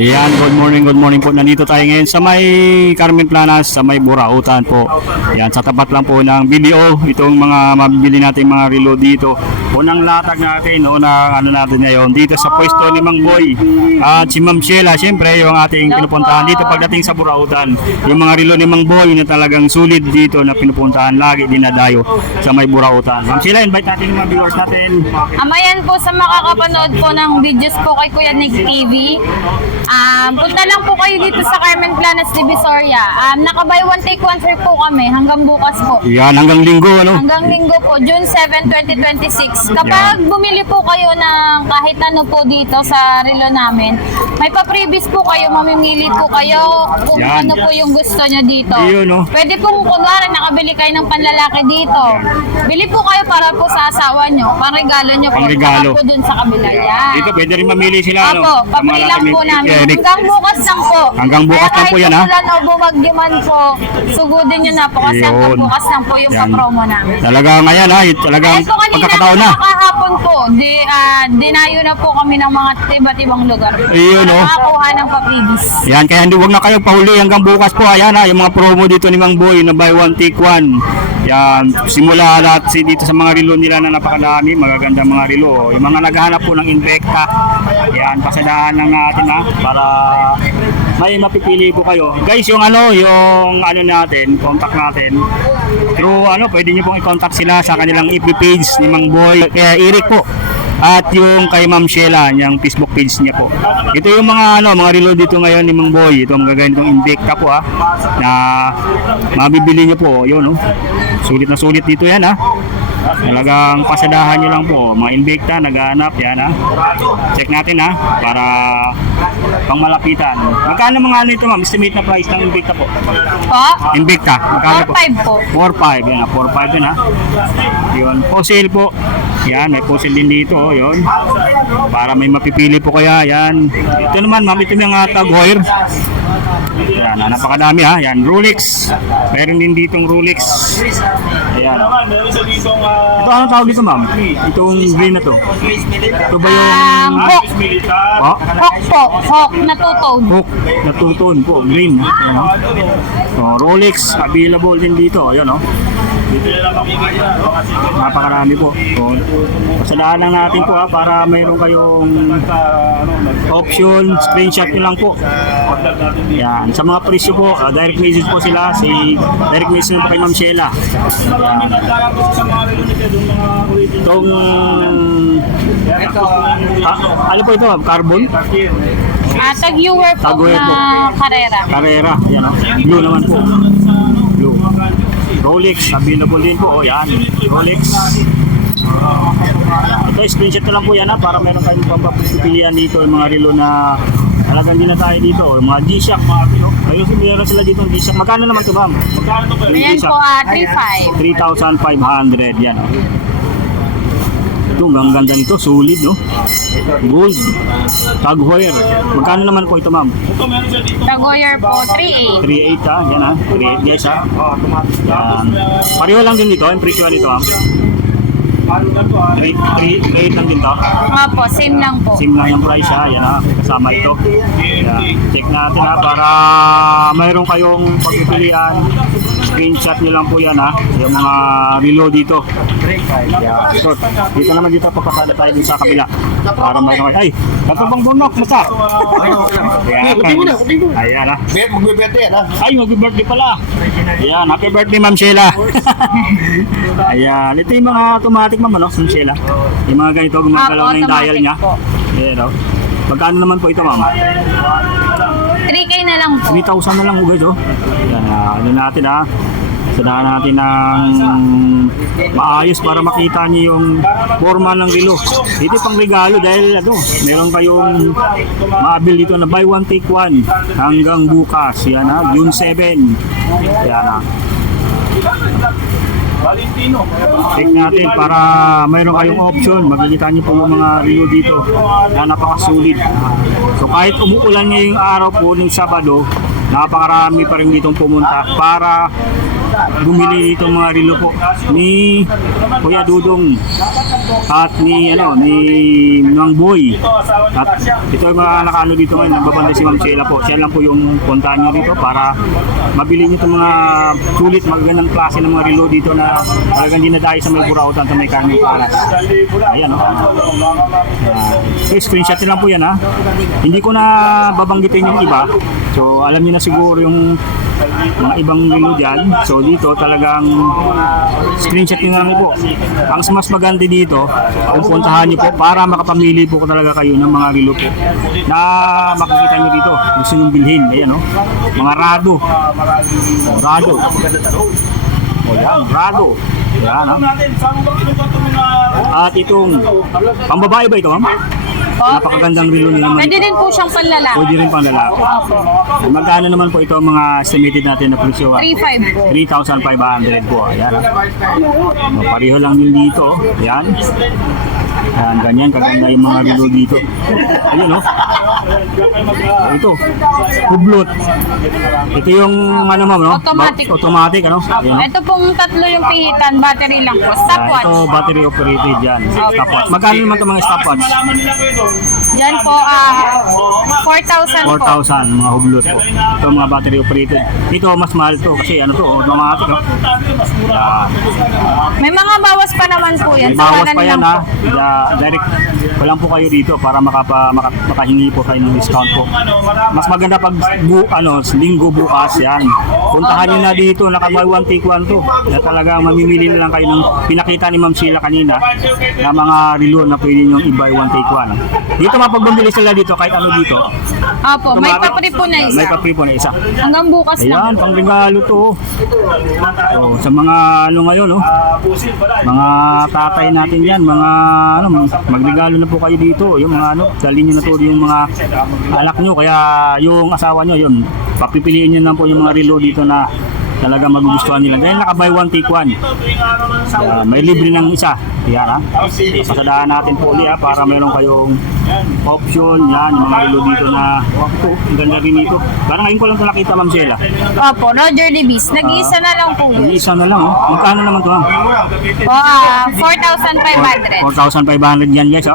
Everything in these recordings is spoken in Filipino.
Yan, good morning po. Nandito tayo ngayon sa may Carmen Planas, sa may Burautan po. Yan, sa tapat lang po ng BDO, itong mga mabibili natin mga relo dito. Unang latag natin, unang natin ngayon, dito sa pwesto ni Mang Boy. At si Ma'am Sheila, syempre, yung ating pinupuntahan dito pagdating sa Burautan. Yung mga relo ni Mang Boy na talagang sulit dito na pinupuntahan, lagi dinadayo sa may Burautan. Ma'am Sheila, invite natin yung mga viewers natin. Amayan po sa makakapanood po ng videos po kay Kuya Nick TV. Punta lang po kayo dito sa Carmen Planas, Divisoria. Naka-buy one take one free po kami hanggang bukas po. Yan, hanggang linggo, ano? Hanggang linggo po, June 7, 2026. Kapag bumili po kayo ng kahit ano po dito sa relo namin, may pa-previous po kayo, mamimili po kayo kung Yan. ano po yung gusto nyo dito. Ayun, no? Pwede pong kunwari nakabili kayo ng panlalaki dito. Bili po kayo para po sa asawa nyo, pang-regalo nyo po. Pang-regalo. Saka po dun sa kabila. Yan. Dito, pwede rin mamili sila, ano? Opo, Sa mga papili lang po laking- namin. Eric. Hanggang bukas lang po. Hanggang bukas lang po yan, ha? Kaya kahit umulan o bumagdiman po, sugudin nyo na po kasi hanggang Ayun. bukas lang po yung Yan. pa-promo namin. Talagang ngayon, ha? Talagang Kahit po kanina pagkakataon na. kahapon po, dinayo na po kami ng mga iba't ibang lugar. Ayun, Para oh. makakuha ng pa-previous. Yan, kaya hindi huwag na kayo pahuli hanggang bukas po. Ayan ha, yung mga promo dito ni Mang Boy na buy one take one. Yan, simula lahat dito sa mga relo nila na napakadami, magaganda mga relo. Yung mga naghahanap po ng Invicta, yan, pasadahan lang natin ha, para may mapipili po kayo. Guys, yung ano natin, contact natin. Through pwede niyo pong i-contact sila sa kanilang FB page ni Mang Boy, kaya Eric po. At yung kay Ma'am Sheila, yung Facebook page niya po. Ito yung mga relo dito ngayon ni Mang Boy. Ito ang gagawin itong Invicta po ha, na mabibili niyo po. Yun, sulit na sulit dito yan ha. Talagang pasadahan nyo lang po. Mga Invicta, naghahanap yan ha. Check natin ha, para pang malapitan. Magkano mga ito ma'am? Estimate na price ng Invicta po. Po? Invicta, magkano po? 4-5 po. 4.5, yan ha, 4.5 yun ha. Yun, fossil po. Yan, may fossil din dito, yun. Para may mapipili po kaya, yan. Ito naman ma'am, ito yung Tag Heuer. Yan, napakadami ha. Yan, Rolex. Meron din ditong Rolex. Ayan. Ito ano tawag dito ma'am? Itong green na to. Ito ba yung Hawk. Oh? Hawk po. Hawk na tutod. Hook na two-tone po, green. Ayan, oh. So, Rolex available din dito. Ayan, oh. Napakarami po. So, pasadahan lang natin po ha, para mayroon kayong option, screenshot nyo lang po. Yan. Sa mga presyo po, direct message po sila, direct message po kay Ma'am Sheila. Yan. Itong ano po ito? Carbon? Tag Heuer po Tag Heuer po. na Carrera. Carrera. Yan, oh. Blue naman po. Blue. Rolex, available din po. O yan, Rolex. Ito, screenshot ko lang po yan ha, para meron kayong pagpapilian dito. Yung mga relo na talagang din na tayo dito. Yung mga G-Shock, mga pino. Ayun, meron sila dito ng G-Shock. Magkano naman ito ma'am? Ayan po, 3-5. 3,500 yan. Ito, ang ganda nito, solid no? Gold. Tag Heuer. Magkano naman po ito ma'am? Tag Heuer po, 3-8. 3.8 ha, yan ha. 3.8 guys ha. Yan. Pareho lang din dito, yung presyo nito ha. 3.8 lang din to. Opo, same lang po. Same lang yung price ha, yan ha. Kasama ito. Yan. Check natin ha, para mayroon kayong pagpipilian. Screenshot nyo lang po yan ha. Yung mga relo dito. Yan. So, dito naman dito, papasada tayo din sa kabila. Para mayroon kayo. Ay, katubang bunok, masa? Ayan. Ayan ha. Mag-birthday na. Ay, mag-birthday pala. Ayan, happy birthday Ma'am Sheila. Ayan, ito yung mga automatic ma'am, ano, Ma'am Sheila. Yung mga ganito, gumagalaw na yung dial niya. po. Ayan, oh. Magkano naman po ito ma'am? 3K na lang po. 3,000 na lang guys, oh. Ayan, ano natin ha. Sadahan natin ng maayos para makita niyo yung forma ng relo. Ito pang regalo dahil meron kayong maabil dito na buy one take one hanggang bukas. Yan ha, June 7. Yan ha. Check natin para mayroon kayong option. Makikita niyo po yung mga relo dito na napakasulit. So kahit umuulan ngayong araw po ng Sabado, napakarami pa rin ditong pumunta para bumili dito mga relo po ni Kuya Dudong at ni Mang Boy. At ito yung mga nakaano dito ngayon, nagbabanda si Ma'am Sheila po. Siya lang po yung puntahan nyo dito para mabili nyo itong mga sulit, magagandang klase ng mga relo dito na talagang dinadayo sa may burautan sa may Carmen Palace. Ayan, screenshot nyo lang po yan, ha. Hindi ko na babanggitin yung iba. So alam niyo na siguro yung mga ibang relo dyan. So dito talagang screenshot nyo nga po. Ang mas maganda dito, kung puntahan nyo po para makapamili po talaga kayo ng mga relo po na makikita nyo dito. Gusto nyo bilhin. Ayan, mga Rado. Rado. O yan, Rado. Yan, At itong pambabae ba ito, ma'am? Napakagandang relo niya naman. Pwede din po siyang panlalaki. Pwede rin pang lalaki. Magkano naman po ito ang mga estimated natin na presyo? 3,500 po. 3,500 po. Ayan. Pareho lang din dito. Ayan. Ayan, ganyan. Kaganda yung mga relo dito. Ayun, ito. Hublot. Ito yung ano, ma'am, no? Automatic. Automatic, ano? Ayan, Ito pong tatlo yung pihitan, battery lang po. Stopwatch. ito battery operated yan. Stopwatch. Magkano naman ito mga stopwatch? Diyan po, 4,000 po. 4,000 mga hublot po. Ito mga battery operated. Ito mas mahal to kasi ano to, automatic, no? Yan. May mga bawas pa naman po yan. May bawas Tawanan pa yan, lang ha. po. Direct pa lang po kayo dito para makahingi po kayo ng discount po. Mas maganda pag linggo bukas yan. Puntahan nyo na dito, naka-buy one take one to. Na talagang mamimili na lang kayo ng pinakita ni Ma'am Sheila kanina na mga relo na pwede nyo i-buy one take one. Dito mapagbambili sila dito kahit ano dito. Opo, may papri po na isa. May papri po na isa. Hanggang bukas Ayan, lang. pang regalo to. So, sa mga ngayon, mga tatay natin yan, mga magregalo na po kayo dito. Yung mga dalhin nyo na to yung mga anak nyo, kaya yung asawa nyo, yun, papipiliin nyo na po yung mga relo dito na talaga magugustuhan nila. Dahil naka-buy one take one. May libre ng isa. Yan, ha. Pasadaan natin po ulit, para meron kayong option. Yan, yung mga relo dito na ang ganda rin ito. Parang ngayon ko lang ito nakita, Ma'am Sheila. Opo, Roger Libis. Nag-iisa na lang po yun. Isa na lang, Magkano naman ito, ma'am? Po, 4,500. 4,500 yan, guys,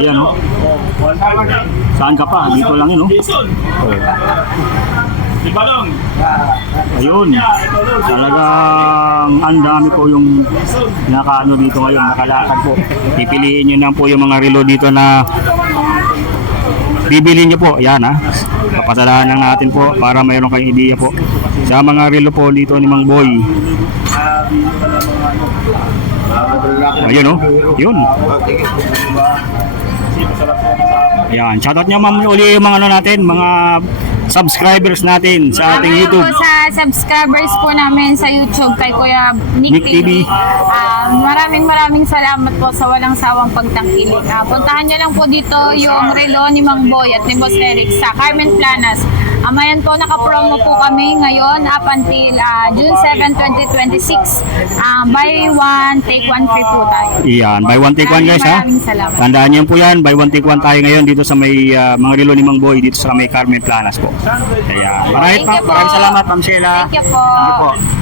Ayan, Saan ka pa? Dito lang yun, Ayun. Talagang ang dami po yung nakaano dito ngayon, nakalakad po. Pipiliin nyo na po yung mga relo dito na bibili nyo po. Yan, Papasalaan lang natin po para mayroon kayong ideya po sa mga relo po dito ni Mang Boy. Ayun, Yun. Ayan, shoutout nyo, ma'am, uli yung mga natin, mga subscribers natin sa ating Ngayon YouTube. po sa subscribers po namin sa YouTube kay Kuya Nick Nick TV. TV. Maraming salamat po sa walang sawang pagtangkilik. Puntahan niyo lang po dito yung relo ni Mang Boy at ni Boss Eric sa Carmen Planas. Mayan po, naka-promo po kami ngayon up until June 7, 2026. Buy one, take one free po tayo. Iyan, buy one take one, guys, Maraming salamat. Tandaan niyo po yan, buy one take one tayo ngayon dito sa may mga relo ni Mang Boy dito sa may Carmen Planas po. Kaya maraming Thank you po. salamat, Ma'am Sheila. Thank you po. Thank you po.